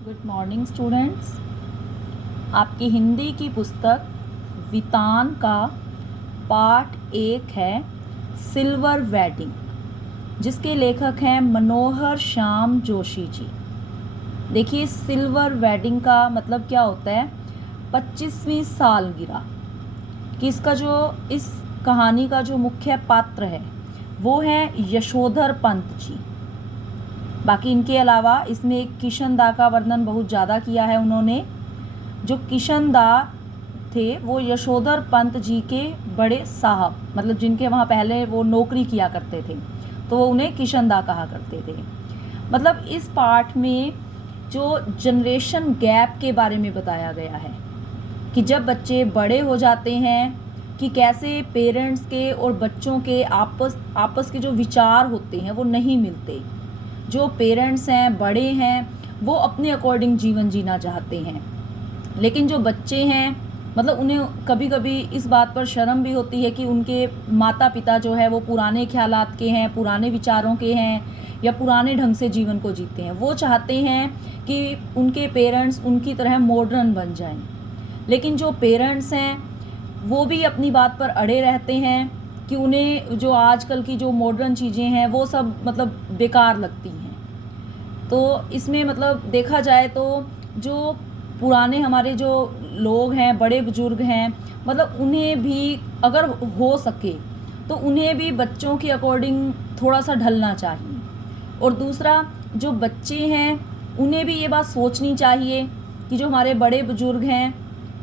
Good morning students. आपकी हिंदी की पुस्तक वितान का पाठ 1 है सिल्वर वेडिंग, जिसके लेखक हैं मनोहर श्याम जोशी जी। देखिए, सिल्वर वेडिंग का मतलब क्या होता है? 25वीं सालगिरह कि इसका जो इस कहानी का जो मुख्य पात्र है वो है यशोधर पंत जी। बाकी इनके अलावा इसमें एक किशन दा का वर्णन बहुत ज़्यादा किया है उन्होंने। जो किशन दा थे वो यशोधर पंत जी के बड़े साहब, मतलब जिनके वहाँ पहले वो नौकरी किया करते थे, तो वो उन्हें किशन दा कहा करते थे। मतलब इस पाठ में जो जनरेशन गैप के बारे में बताया गया है कि जब बच्चे बड़े हो जाते हैं कि कैसे पेरेंट्स के और बच्चों के आपस के जो विचार होते हैं वो नहीं मिलते। जो पेरेंट्स हैं, बड़े हैं, वो अपने अकॉर्डिंग जीवन जीना चाहते हैं, लेकिन जो बच्चे हैं मतलब उन्हें कभी कभी इस बात पर शर्म भी होती है कि उनके माता पिता जो है वो पुराने ख्यालात के हैं, पुराने विचारों के हैं या पुराने ढंग से जीवन को जीते हैं। वो चाहते हैं कि उनके पेरेंट्स उनकी तरह मॉडर्न बन जाएं, लेकिन जो पेरेंट्स हैं वो भी अपनी बात पर अड़े रहते हैं कि उन्हें जो आजकल की जो मॉडर्न चीज़ें हैं वो सब मतलब बेकार लगती हैं। तो इसमें मतलब देखा जाए तो जो पुराने हमारे जो लोग हैं, बड़े बुजुर्ग हैं, मतलब उन्हें भी अगर हो सके तो उन्हें भी बच्चों के अकॉर्डिंग थोड़ा सा ढलना चाहिए। और दूसरा, जो बच्चे हैं उन्हें भी ये बात सोचनी चाहिए कि जो हमारे बड़े बुजुर्ग हैं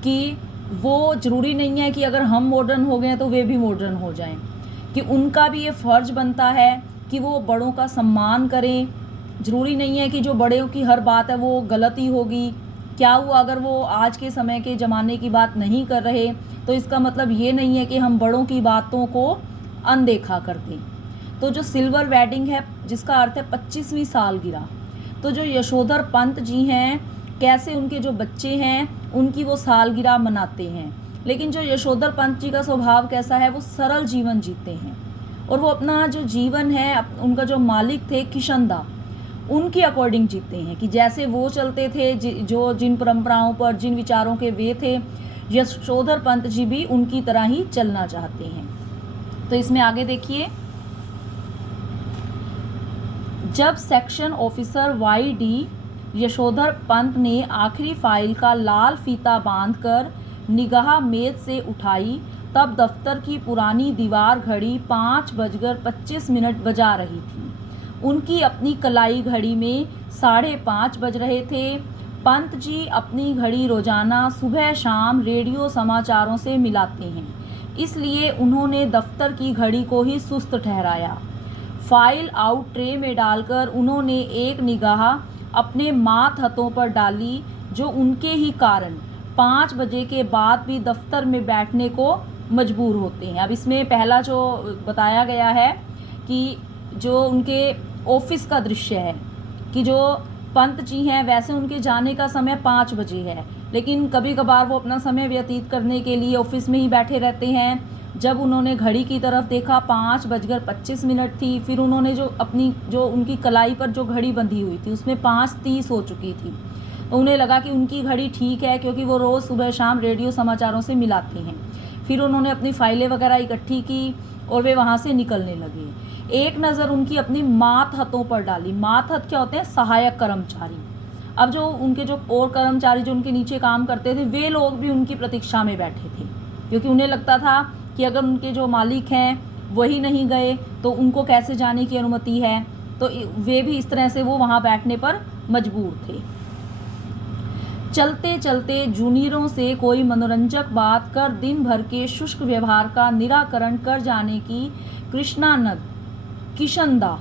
कि वो ज़रूरी नहीं है कि अगर हम मॉडर्न हो गए तो वे भी मॉडर्न हो जाएं, कि उनका भी ये फ़र्ज़ बनता है कि वो बड़ों का सम्मान करें। ज़रूरी नहीं है कि जो बड़ों की हर बात है वो गलत ही होगी। क्या हुआ अगर वो आज के समय के ज़माने की बात नहीं कर रहे, तो इसका मतलब ये नहीं है कि हम बड़ों की बातों को अनदेखा कर दें। तो जो सिल्वर वेडिंग है जिसका अर्थ है 25वीं सालगिरह, तो जो यशोधर पंत जी हैं कैसे उनके जो बच्चे हैं उनकी वो सालगिरह मनाते हैं। लेकिन जो यशोधर पंत जी का स्वभाव कैसा है, वो सरल जीवन जीते हैं और वो अपना जो जीवन है उनका जो मालिक थे किशन दा, उनके अकॉर्डिंग जीते हैं कि जैसे वो चलते थे, जो जिन परंपराओं पर जिन विचारों के वे थे, यशोधर पंत जी भी उनकी तरह ही चलना चाहते हैं। तो इसमें आगे देखिए, जब सेक्शन ऑफिसर वाई.डी. यशोधर पंत ने आखिरी फाइल का लाल फीता बांधकर निगाह मेज से उठाई, तब दफ्तर की पुरानी दीवार घड़ी 5:25 बजा रही थी। उनकी अपनी कलाई घड़ी में 5:30 बज रहे थे। पंत जी अपनी घड़ी रोजाना सुबह शाम रेडियो समाचारों से मिलाते हैं, इसलिए उन्होंने दफ्तर की घड़ी को ही सुस्त ठहराया। फाइल आउट ट्रे में डालकर उन्होंने एक निगाह अपने माथ हथों पर डाली, जो उनके ही कारण 5 बजे के बाद भी दफ्तर में बैठने को मजबूर होते हैं। अब इसमें पहला जो बताया गया है कि जो उनके ऑफिस का दृश्य है कि जो पंत जी हैं वैसे उनके जाने का समय 5 बजे है, लेकिन कभी कभार वो अपना समय व्यतीत करने के लिए ऑफिस में ही बैठे रहते हैं। जब उन्होंने घड़ी की तरफ देखा 5:25 थी, फिर उन्होंने जो उनकी कलाई पर जो घड़ी बंधी हुई थी उसमें 5:30 हो चुकी थी। तो उन्हें लगा कि उनकी घड़ी ठीक है, क्योंकि वो रोज़ सुबह शाम रेडियो समाचारों से मिलाते हैं। फिर उन्होंने अपनी फाइलें वगैरह इकट्ठी की और वे वहाँ से निकलने लगे। एक नज़र उनकी अपनी मात हथों पर डाली। मात हथ क्या होते हैं? सहायक कर्मचारी। अब जो उनके जो और कर्मचारी जो उनके नीचे काम करते थे, वे लोग भी उनकी प्रतीक्षा में बैठे थे, क्योंकि उन्हें लगता था कि अगर उनके जो मालिक हैं वही नहीं गए तो उनको कैसे जाने की अनुमति है। तो वे भी इस तरह से वो वहाँ बैठने पर मजबूर थे। चलते चलते जूनियरों से कोई मनोरंजक बात कर दिन भर के शुष्क व्यवहार का निराकरण कर जाने की कृष्णानंद किशन दा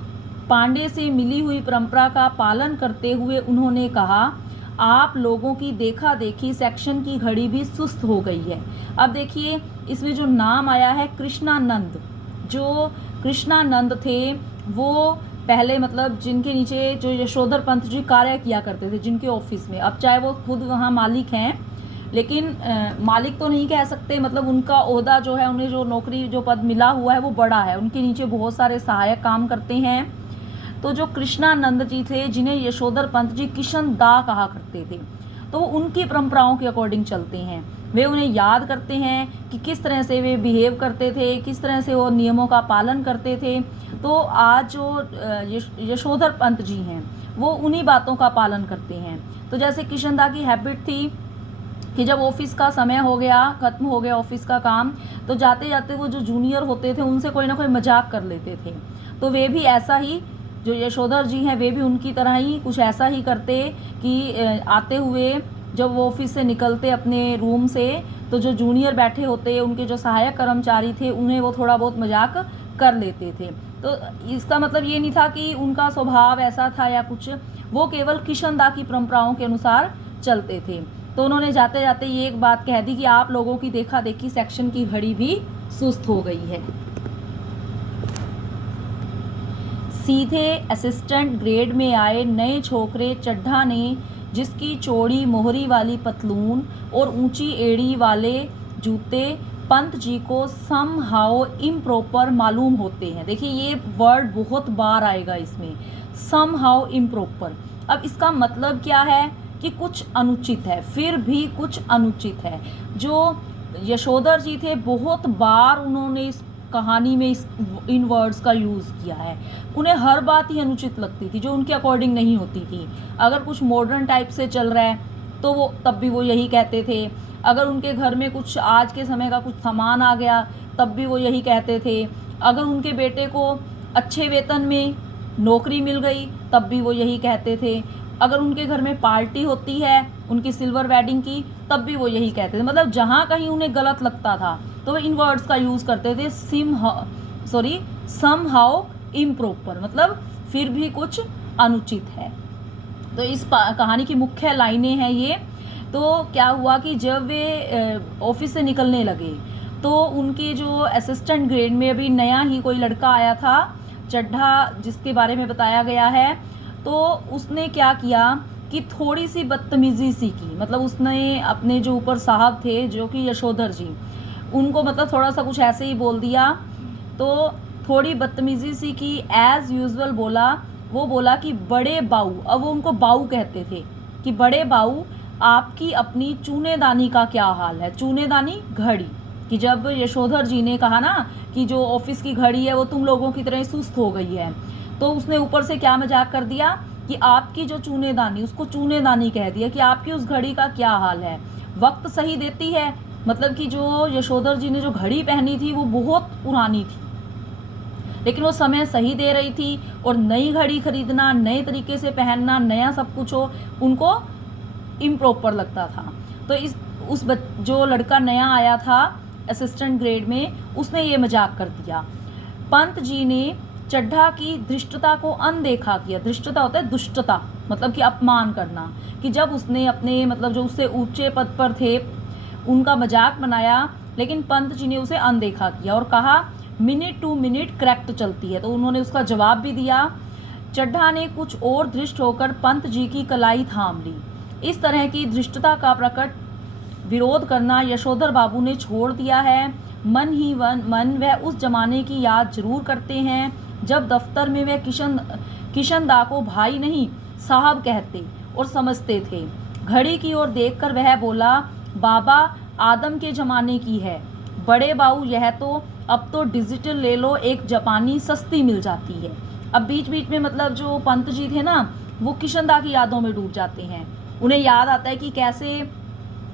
पांडे से मिली हुई परंपरा का पालन करते हुए उन्होंने कहा, आप लोगों की देखा देखी सेक्शन की घड़ी भी सुस्त हो गई है। अब देखिए, इसमें जो नाम आया है कृष्णानंद, जो कृष्णानंद थे वो पहले मतलब जिनके नीचे जो यशोधर पंत जी कार्य किया करते थे जिनके ऑफिस में, अब चाहे वो खुद वहाँ मालिक हैं, लेकिन मालिक तो नहीं कह सकते, मतलब उनका ओहदा जो है, उन्हें जो नौकरी जो पद मिला हुआ है वो बड़ा है, उनके नीचे बहुत सारे सहायक काम करते हैं। तो जो कृष्णानंद जी थे, जिन्हें यशोधर पंत जी किशन दा कहा करते थे, तो उनकी परंपराओं के अकॉर्डिंग चलते हैं। वे उन्हें याद करते हैं कि किस तरह से वे बिहेव करते थे, किस तरह से वो नियमों का पालन करते थे। तो आज जो यशोधर पंत जी हैं वो उन्हीं बातों का पालन करते हैं। तो जैसे किशन दा की हैबिट थी कि जब ऑफिस का समय हो गया, ख़त्म हो गया ऑफिस का काम, तो जाते जाते वो जो जूनियर होते थे उनसे कोई ना कोई मजाक कर लेते थे। तो वे भी ऐसा ही, जो यशोधर जी हैं वे भी उनकी तरह ही कुछ ऐसा ही करते कि आते हुए जब वो ऑफिस से निकलते अपने रूम से, तो जो जूनियर बैठे होते, उनके जो सहायक कर्मचारी थे, उन्हें वो थोड़ा बहुत मजाक कर लेते थे। तो इसका मतलब ये नहीं था कि उनका स्वभाव ऐसा था या कुछ, वो केवल किशन दा की परंपराओं के अनुसार चलते थे। तो उन्होंने जाते जाते ये एक बात कह दी कि आप लोगों की देखा देखी सेक्शन की घड़ी भी सुस्त हो गई है। सीधे असिस्टेंट ग्रेड में आए नए छोकरे चड्ढा ने, जिसकी चौड़ी मोहरी वाली पतलून और ऊंची एड़ी वाले जूते पंत जी को सम हाउ इम्प्रॉपर मालूम होते हैं। देखिए ये वर्ड बहुत बार आएगा इसमें, सम हाउ इम्प्रॉपर। अब इसका मतलब क्या है कि कुछ अनुचित है, फिर भी कुछ अनुचित है। जो यशोधर जी थे बहुत बार उन्होंने इस कहानी में इन वर्ड्स का यूज़ किया है। उन्हें हर बात ही अनुचित लगती थी जो उनके अकॉर्डिंग नहीं होती थी। अगर कुछ मॉडर्न टाइप से चल रहा है तो वो तब भी वो यही कहते थे। अगर उनके घर में कुछ आज के समय का कुछ सामान आ गया तब भी वो यही कहते थे। अगर उनके बेटे को अच्छे वेतन में नौकरी मिल गई तब भी वो यही कहते थे। अगर उनके घर में पार्टी होती है उनकी सिल्वर वेडिंग की तब भी वो यही कहते थे। मतलब जहाँ कहीं उन्हें गलत लगता था तो वो इन वर्ड्स का यूज़ करते थे, सम हाउ इम्प्रॉपर, मतलब फिर भी कुछ अनुचित है। तो इस कहानी की मुख्य लाइनें हैं ये। तो क्या हुआ कि जब वे ऑफिस से निकलने लगे तो उनके जो असिस्टेंट ग्रेड में अभी नया ही कोई लड़का आया था, चड्ढा, जिसके बारे में बताया गया है। तो उसने क्या किया कि थोड़ी सी बदतमीज़ी सी की। मतलब उसने अपने जो ऊपर साहब थे जो कि यशोधर जी, उनको मतलब थोड़ा सा कुछ ऐसे ही बोल दिया। तो थोड़ी बदतमीज़ी सी की, एज़ यूजुअल बोला। वो बोला कि बड़े बाऊ, अब वो उनको बाऊ कहते थे, कि बड़े बाऊ आपकी अपनी चूनेदानी का क्या हाल है। चूनेदानी घड़ी, कि जब यशोधर जी ने कहा ना कि जो ऑफिस की घड़ी है वो तुम लोगों की तरह सुस्त हो गई है, तो उसने ऊपर से क्या मजाक कर दिया कि आपकी जो चूनेदानी, उसको चूनेदानी कह दिया कि आपकी उस घड़ी का क्या हाल है, वक्त सही देती है। मतलब कि जो यशोधर जी ने जो घड़ी पहनी थी वो बहुत पुरानी थी, लेकिन वो समय सही दे रही थी। और नई घड़ी खरीदना, नए तरीके से पहनना, नया सब कुछ हो, उनको इम्प्रॉपर लगता था। तो जो लड़का नया आया था असिस्टेंट ग्रेड में, उसने ये मजाक कर दिया। पंत जी ने चड्ढा की धृष्टता को अनदेखा किया। धृष्टता होता है दुष्टता, मतलब कि अपमान करना, कि जब उसने अपने मतलब जो उससे ऊंचे पद पर थे उनका मजाक बनाया, लेकिन पंत जी ने उसे अनदेखा किया और कहा मिनट टू मिनट करेक्ट चलती है। तो उन्होंने उसका जवाब भी दिया। चड्ढा ने कुछ और धृष्ट होकर पंत जी की कलाई थाम ली। इस तरह की धृष्टता का प्रकट विरोध करना यशोधर बाबू ने छोड़ दिया है। मन ही मन वह उस जमाने की याद जरूर करते हैं जब दफ्तर में वह किशन दा को भाई नहीं साहब कहते और समझते थे। घड़ी की ओर देखकर वह बोला, बाबा आदम के ज़माने की है। बड़े बाऊ यह तो अब तो डिजिटल ले लो, एक जापानी सस्ती मिल जाती है। अब बीच बीच में मतलब जो पंत जी थे ना, वो किशन दा की यादों में डूब जाते हैं। उन्हें याद आता है कि कैसे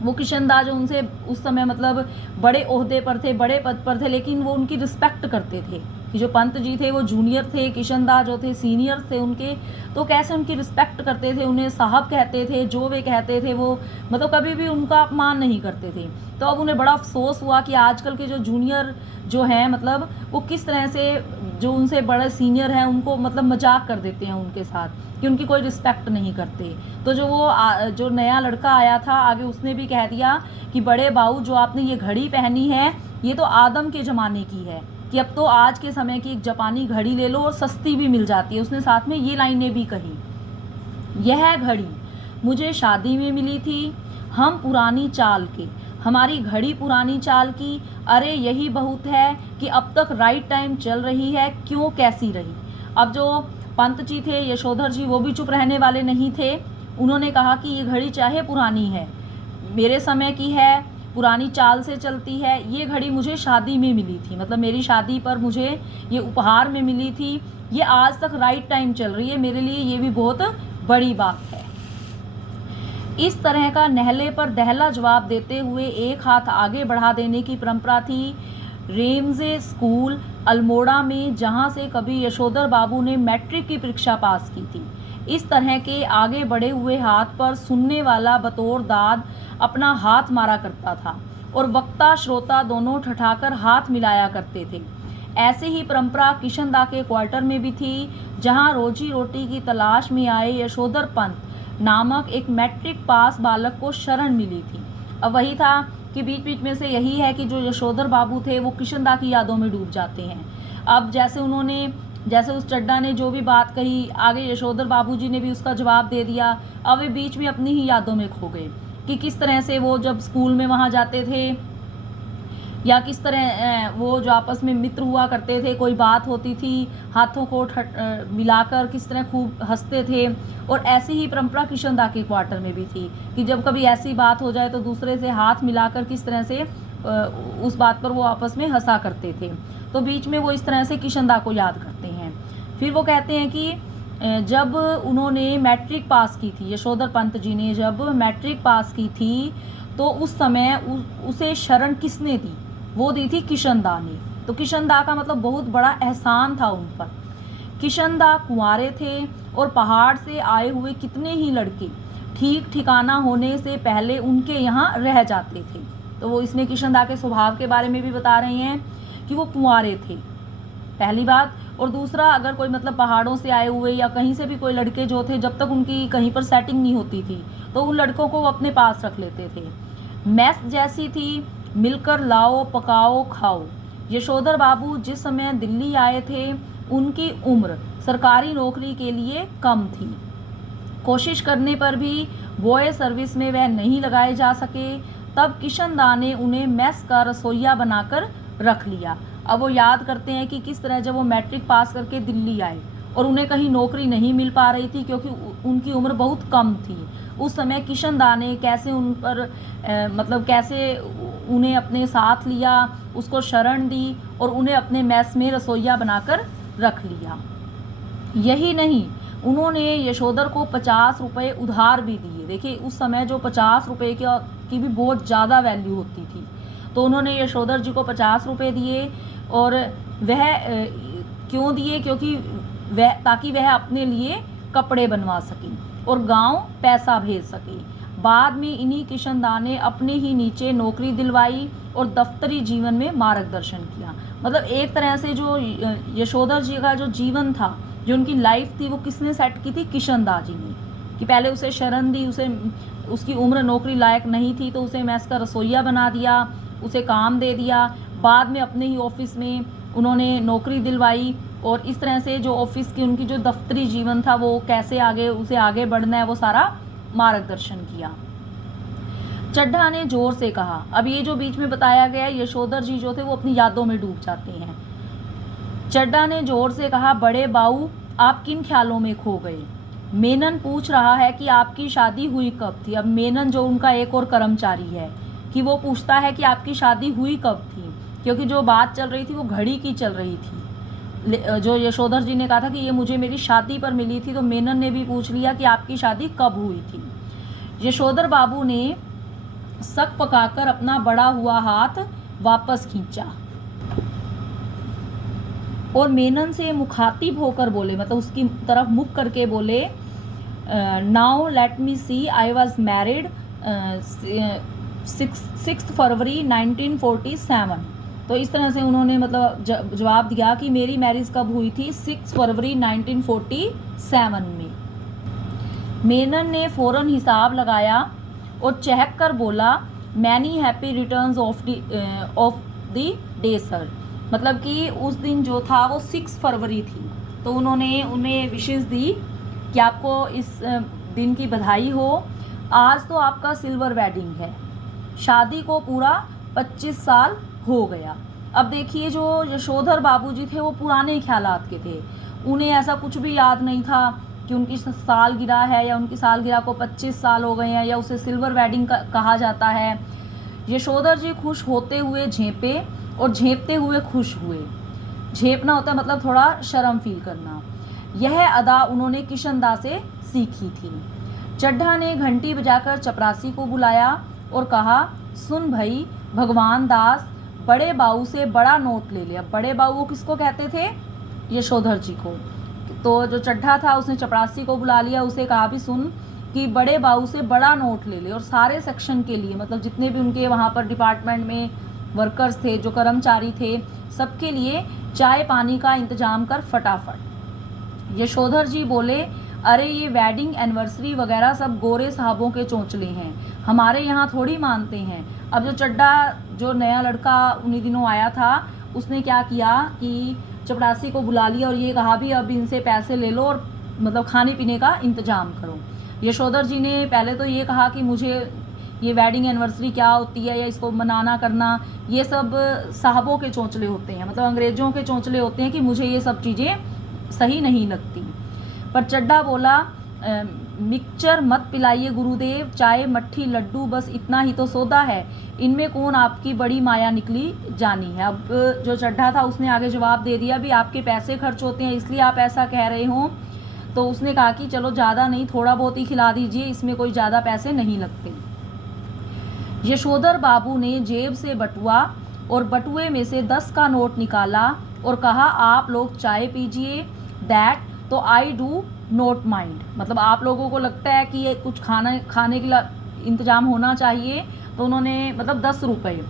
वो किशन दा जो उनसे उस समय मतलब बड़े ओहदे पर थे, बड़े पद पर थे, लेकिन वो उनकी रिस्पेक्ट करते थे। कि जो पंत जी थे वो जूनियर थे, किशन दा जो थे सीनियर थे उनके, तो कैसे उनकी रिस्पेक्ट करते थे, उन्हें साहब कहते थे, जो वे कहते थे वो मतलब कभी भी उनका अपमान नहीं करते थे। तो अब उन्हें बड़ा अफसोस हुआ कि आजकल के जो जूनियर जो हैं मतलब वो किस तरह से जो उनसे बड़े सीनियर हैं उनको मतलब मजाक कर देते हैं उनके साथ, कि उनकी कोई रिस्पेक्ट नहीं करते। तो जो नया लड़का आया था आगे उसने भी कह दिया कि बड़े बाऊ जो आपने ये घड़ी पहनी है ये तो आदम के ज़माने की है, कि अब तो आज के समय की एक जापानी घड़ी ले लो और सस्ती भी मिल जाती है। उसने साथ में ये लाइनें भी कही, यह घड़ी मुझे शादी में मिली थी, हम पुरानी चाल के, हमारी घड़ी पुरानी चाल की, अरे यही बहुत है कि अब तक राइट टाइम चल रही है, क्यों कैसी रही। अब जो पंत जी थे, यशोधर जी, वो भी चुप रहने वाले नहीं थे। उन्होंने कहा कि ये घड़ी चाहे पुरानी है, मेरे समय की है, पुरानी चाल से चलती है, ये घड़ी मुझे शादी में मिली थी, मतलब मेरी शादी पर मुझे ये उपहार में मिली थी, ये आज तक राइट टाइम चल रही है, मेरे लिए ये भी बहुत बड़ी बात है। इस तरह का नहले पर दहला जवाब देते हुए एक हाथ आगे बढ़ा देने की परंपरा थी रेम्जे स्कूल अल्मोड़ा में, जहां से कभी यशोधर बाबू ने मैट्रिक की परीक्षा पास की थी। इस तरह के आगे बढ़े हुए हाथ पर सुनने वाला बतौर दाद अपना हाथ मारा करता था और वक्ता श्रोता दोनों ठठाकर हाथ मिलाया करते थे। ऐसी ही परंपरा किशनदा के क्वार्टर में भी थी, जहां रोजी रोटी की तलाश में आए यशोधर पंत नामक एक मैट्रिक पास बालक को शरण मिली थी। अब वही था कि बीच बीच में से यही है कि जो यशोधर बाबू थे वो किशनदा की यादों में डूब जाते हैं। अब जैसे उस चड्डा ने जो भी बात कही, आगे यशोधर बाबू जी ने भी उसका जवाब दे दिया। अब वे बीच में अपनी ही यादों में खो गए कि किस तरह से वो जब स्कूल में वहाँ जाते थे, या किस तरह वो जो आपस में मित्र हुआ करते थे, कोई बात होती थी हाथों को मिलाकर किस तरह खूब हंसते थे। और ऐसी ही परंपरा किशनदा के क्वार्टर में भी थी कि जब कभी ऐसी बात हो जाए तो दूसरे से हाथ मिलाकर किस तरह से उस बात पर वो आपस में हंसा करते थे। तो बीच में वो इस तरह से किशनदा को याद करते हैं। फिर वो कहते हैं कि जब उन्होंने मैट्रिक पास की थी, यशोधर पंत जी ने जब मैट्रिक पास की थी, तो उस समय उसे शरण किसने दी? वो दी थी किशनदा ने। तो किशनदा का मतलब बहुत बड़ा एहसान था उन पर। किशनदा कुंवारे थे और पहाड़ से आए हुए कितने ही लड़के ठीक ठिकाना होने से पहले उनके यहाँ रह जाते थे। तो वो इसमें किशनदा के स्वभाव के बारे में भी बता रहे हैं कि वो कुंवारे थे, पहली बात। और दूसरा, अगर कोई मतलब पहाड़ों से आए हुए या कहीं से भी कोई लड़के जो थे, जब तक उनकी कहीं पर सेटिंग नहीं होती थी तो उन लड़कों को वो अपने पास रख लेते थे। मैस जैसी थी, मिलकर लाओ पकाओ खाओ। यशोधर बाबू जिस समय दिल्ली आए थे उनकी उम्र सरकारी नौकरी के लिए कम थी। कोशिश करने पर भी बॉय सर्विस में वह नहीं लगाए जा सके। तब किशनदा ने उन्हें मेस का रसोइया बनाकर रख लिया। अब वो याद करते हैं कि किस तरह जब वो मैट्रिक पास करके दिल्ली आए और उन्हें कहीं नौकरी नहीं मिल पा रही थी क्योंकि उनकी उम्र बहुत कम थी। उस समय किशनदा ने कैसे उन पर मतलब कैसे उन्हें अपने साथ लिया, उसको शरण दी और उन्हें अपने मेस में रसोइया बनाकर रख लिया। यही नहीं, उन्होंने यशोधर को 50 रुपये उधार भी दिए। देखिए उस समय जो 50 रुपये की भी बहुत ज़्यादा वैल्यू होती थी। तो उन्होंने यशोधर जी को 50 रुपये दिए और वह क्यों दिए? क्योंकि ताकि वह अपने लिए कपड़े बनवा सकें और गांव पैसा भेज सके। बाद में इन्हीं किशनदा ने अपने ही नीचे नौकरी दिलवाई और दफ्तरी जीवन में मार्गदर्शन किया। मतलब एक तरह से जो यशोधर जी का जो जीवन था, जो उनकी लाइफ थी, वो किसने सेट की थी? किशनदा जी ने। कि पहले उसे शरण दी, उसकी उम्र नौकरी लायक नहीं थी तो उसे मैस का रसोइया बना दिया, उसे काम दे दिया। बाद में अपने ही ऑफिस में उन्होंने नौकरी दिलवाई और इस तरह से जो ऑफिस की उनकी जो दफ्तरी जीवन था वो कैसे उसे आगे बढ़ना है वो सारा मार्गदर्शन किया। चड्ढा ने जोर से कहा। अब ये जो बीच में बताया गया है, यशोधर जी जो थे वो अपनी यादों में डूब जाते हैं। चड्ढा ने जोर से कहा, बड़े बाऊ आप किन ख्यालों में खो गए? मेनन पूछ रहा है कि आपकी शादी हुई कब थी। अब मेनन जो उनका एक और कर्मचारी है कि वो पूछता है कि आपकी शादी हुई कब थी, क्योंकि जो बात चल रही थी वो घड़ी की चल रही थी। जो यशोधर जी ने कहा था कि ये मुझे मेरी शादी पर मिली थी, तो मेनन ने भी पूछ लिया कि आपकी शादी कब हुई थी। यशोधर बाबू ने सक पकाकर अपना बड़ा हुआ हाथ वापस खींचा और मेनन से मुखातिब होकर बोले, मतलब उसकी तरफ मुख करके बोले, now let me see, I was married 6 February 1947। तो इस तरह से उन्होंने मतलब जवाब दिया कि मेरी मैरिज कब हुई थी? 6 फरवरी 1947 में। मेनन ने फ़ौरन हिसाब लगाया और चहक कर बोला, many happy returns of the day sir. मतलब कि उस दिन जो था वो 6 फरवरी थी, तो उन्होंने उन्हें विशेष दी कि आपको इस दिन की बधाई हो। आज तो आपका सिल्वर वेडिंग है, शादी को पूरा 25 साल हो गया। अब देखिए जो यशोधर बाबूजी थे वो पुराने ख्यालात के थे। उन्हें ऐसा कुछ भी याद नहीं था कि उनकी सालगिरह है या उनकी सालगिरह को 25 साल हो गए हैं या उसे सिल्वर वेडिंग कहा जाता है। यशोधर जी खुश होते हुए झेंपे और झेंपते हुए खुश हुए। झेंपना होता है मतलब थोड़ा शर्म फील करना। यह अदा उन्होंने किशनदा से सीखी थी। चड्ढा ने घंटी बजाकर चपरासी को बुलाया और कहा, सुन भाई, भगवान दास बड़े बाऊ से बड़ा नोट ले लिया। बड़े बाऊ वो किसको कहते थे? यशोधर जी को। तो जो चड्ढा था उसने चपरासी को बुला लिया, उसे कहा भी सुन कि बड़े बाऊ से बड़ा नोट ले ले और सारे सेक्शन के लिए, मतलब जितने भी उनके वहाँ पर डिपार्टमेंट में वर्कर्स थे, जो कर्मचारी थे, सबके लिए चाय पानी का इंतजाम कर फटाफट। यशोधर जी बोले, अरे ये वेडिंग एनिवर्सरी वगैरह सब गोरे साहबों के चोंचले हैं, हमारे यहाँ थोड़ी मानते हैं। अब जो चड्ढा, जो नया लड़का उन्हीं दिनों आया था, उसने क्या किया कि चपरासी को बुला लिया और ये कहा भी अब इनसे पैसे ले लो और मतलब खाने पीने का इंतजाम करो। यशोधर जी ने पहले तो ये कहा कि मुझे ये वेडिंग एनिवर्सरी क्या होती है या इसको मनाना करना, ये सब साहबों के चोंचले होते हैं, मतलब अंग्रेज़ों के चोंचले होते हैं, कि मुझे ये सब चीज़ें सही नहीं लगती। पर चड्ढा बोला, मिक्सचर मत पिलाइए गुरुदेव, चाय मट्ठी लड्डू बस इतना ही तो सौदा है, इनमें कौन आपकी बड़ी माया निकली जानी है। अब जो चड्ढा था उसने आगे जवाब दे दिया, भी आपके पैसे खर्च होते हैं इसलिए आप ऐसा कह रहे हो। तो उसने कहा कि चलो ज़्यादा नहीं, थोड़ा बहुत ही खिला दीजिए, इसमें कोई ज़्यादा पैसे नहीं लगते। यशोधर बाबू ने जेब से बटुआ और बटुए में से 10 का नोट निकाला और कहा, आप लोग चाय पीजिए, दैट तो आई डू नोट माइंड, मतलब आप लोगों को लगता है कि ये कुछ खाने के लिए इंतज़ाम होना चाहिए। तो उन्होंने मतलब 10 रुपये,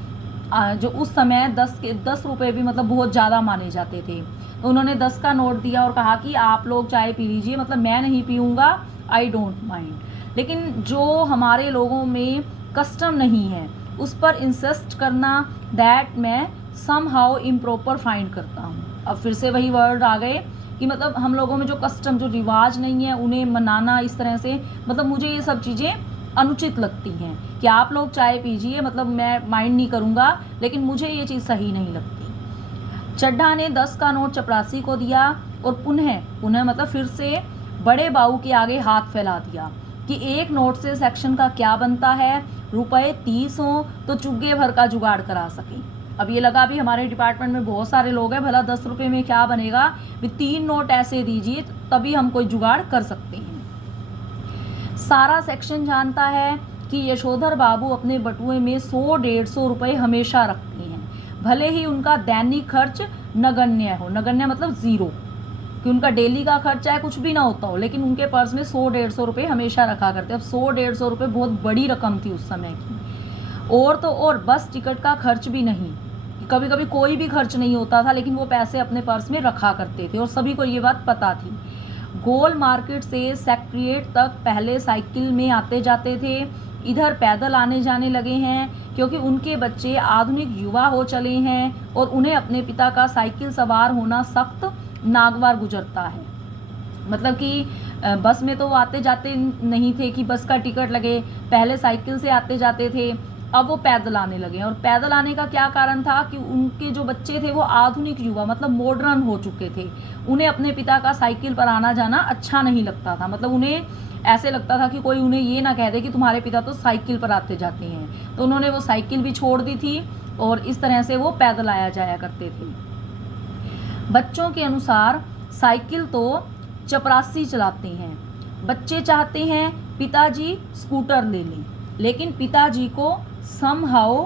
जो उस समय 10 रुपये भी मतलब बहुत ज़्यादा माने जाते थे, तो उन्होंने 10 का नोट दिया और कहा कि आप लोग चाय पी लीजिए, मतलब मैं नहीं पीऊँगा, आई डोंट माइंड। लेकिन जो हमारे लोगों में कस्टम नहीं है उस पर इंसिस्ट करना, दैट मैं सम हाउ इम्प्रॉपर फाइंड करता हूँ। अब फिर से वही वर्ड आ गए कि मतलब हम लोगों में जो कस्टम, जो रिवाज नहीं है, उन्हें मनाना इस तरह से, मतलब मुझे ये सब चीज़ें अनुचित लगती हैं कि आप लोग चाय पीजिए, मतलब मैं माइंड नहीं करूँगा, लेकिन मुझे ये चीज़ सही नहीं लगती। चड्ढा ने 10 का नोट चपरासी को दिया और पुनः मतलब फिर से बड़े बाऊ के आगे हाथ फैला दिया कि एक नोट से सेक्शन का क्या बनता है, रुपये 30 हों तो चुग्गे भर का जुगाड़ करा सकें। अब ये लगा भी हमारे डिपार्टमेंट में बहुत सारे लोग हैं, भला 10 रुपये में क्या बनेगा, भी 3 नोट ऐसे दीजिए तभी हम कोई जुगाड़ कर सकते हैं। सारा सेक्शन जानता है कि यशोधर बाबू अपने बटुए में 100-150 रुपये हमेशा रखते हैं, भले ही उनका दैनिक खर्च नगण्य हो। नगण्य मतलब ज़ीरो, कि उनका डेली का खर्च चाहे कुछ भी ना होता हो, लेकिन उनके पर्स में 100-150 रुपये हमेशा रखा करते। अब 100-150 रुपये बहुत बड़ी रकम थी उस समय की। और तो और बस टिकट का खर्च भी नहीं, कभी कभी कोई भी खर्च नहीं होता था, लेकिन वो पैसे अपने पर्स में रखा करते थे और सभी को ये बात पता थी। गोल मार्केट से सेक्रेटरीट तक पहले साइकिल में आते जाते थे, इधर पैदल आने जाने लगे हैं, क्योंकि उनके बच्चे आधुनिक युवा हो चले हैं और उन्हें अपने पिता का साइकिल सवार होना सख्त नागवार गुजरता है। मतलब कि बस में तो वो आते जाते नहीं थे कि बस का टिकट लगे, पहले साइकिल से आते जाते थे, अब वो पैदल आने लगे। और पैदल आने का क्या कारण था कि उनके जो बच्चे थे वो आधुनिक युवा, मतलब मॉडर्न हो चुके थे, उन्हें अपने पिता का साइकिल पर आना जाना अच्छा नहीं लगता था। मतलब उन्हें ऐसे लगता था कि कोई उन्हें ये ना कह दे कि तुम्हारे पिता तो साइकिल पर आते जाते हैं, तो उन्होंने वो साइकिल भी छोड़ दी थी और इस तरह से वो पैदल आया जाया करते थे। बच्चों के अनुसार साइकिल तो चपरासी चलाते हैं, बच्चे चाहते हैं पिताजी स्कूटर ले लें, लेकिन पिताजी को समहाउ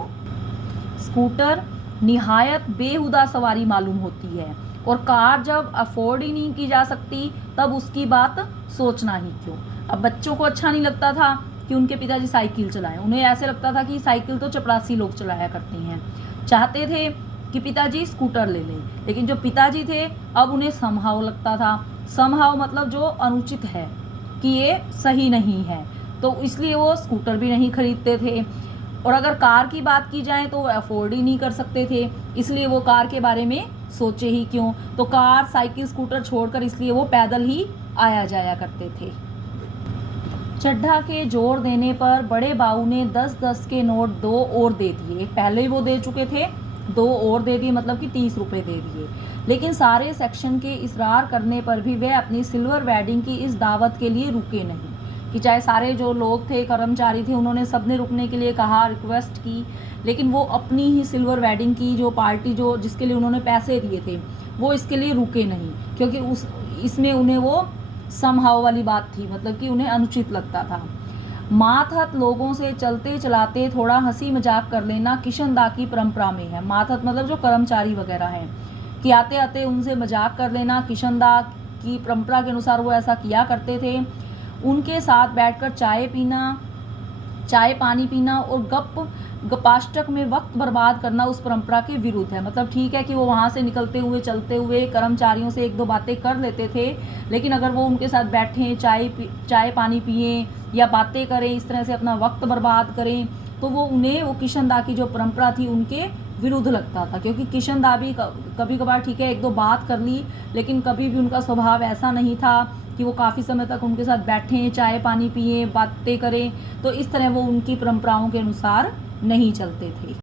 स्कूटर निहायत बेहुदा सवारी मालूम होती है और कार जब अफोर्ड ही नहीं की जा सकती तब उसकी बात सोचना ही क्यों। अब बच्चों को अच्छा नहीं लगता था कि उनके पिताजी साइकिल चलाएं, उन्हें ऐसे लगता था कि साइकिल तो चपरासी लोग चलाया करते हैं। चाहते थे कि पिताजी स्कूटर ले लें, लेकिन जो पिताजी थे अब उन्हें समहाउ लगता था। समहाउ मतलब जो अनुचित है, कि ये सही नहीं है, तो इसलिए वो स्कूटर भी नहीं खरीदते थे। और अगर कार की बात की जाए तो वो अफोर्ड ही नहीं कर सकते थे, इसलिए वो कार के बारे में सोचे ही क्यों। तो कार साइकिल स्कूटर छोड़कर इसलिए वो पैदल ही आया जाया करते थे। चड्ढा के जोर देने पर बड़े बाऊ ने 10-10 के नोट 2 और दे दिए। पहले ही वो दे चुके थे 2 और दे दिए, मतलब कि 30 रुपये दे दिए। लेकिन सारे सेक्शन के इसरार करने पर भी वे अपनी सिल्वर वेडिंग की इस दावत के लिए रुके नहीं, कि चाहे सारे जो लोग थे, कर्मचारी थे, उन्होंने सबने रुकने के लिए कहा, रिक्वेस्ट की, लेकिन वो अपनी ही सिल्वर वेडिंग की जो पार्टी जो जिसके लिए उन्होंने पैसे दिए थे, वो इसके लिए रुके नहीं, क्योंकि इसमें उन्हें वो समहाव वाली बात थी, मतलब कि उन्हें अनुचित लगता था। मातहत लोगों से चलते चलाते थोड़ा हंसी मजाक कर लेना किशनदा की परंपरा में है। मातहत मतलब जो कर्मचारी वगैरह हैं, कि आते आते उनसे मजाक कर लेना किशनदा की परंपरा के अनुसार वो ऐसा किया करते थे। उनके साथ बैठकर चाय पानी पीना और गपाष्टक में वक्त बर्बाद करना उस परंपरा के विरुद्ध है। मतलब ठीक है कि वो वहाँ से निकलते हुए चलते हुए कर्मचारियों से 1-2 बातें कर लेते थे, लेकिन अगर वो उनके साथ बैठें, चाय पानी पिएं या बातें करें, इस तरह से अपना वक्त बर्बाद करें, तो वो किशनदा की जो परंपरा थी उनके विरुद्ध लगता था। क्योंकि किशनदा भी कभी कभार ठीक है 1-2 बात कर ली, लेकिन कभी भी उनका स्वभाव ऐसा नहीं था कि वो काफ़ी समय तक उनके साथ बैठें, चाय पानी पिएं, बातें करें। तो इस तरह वो उनकी परंपराओं के अनुसार नहीं चलते थे।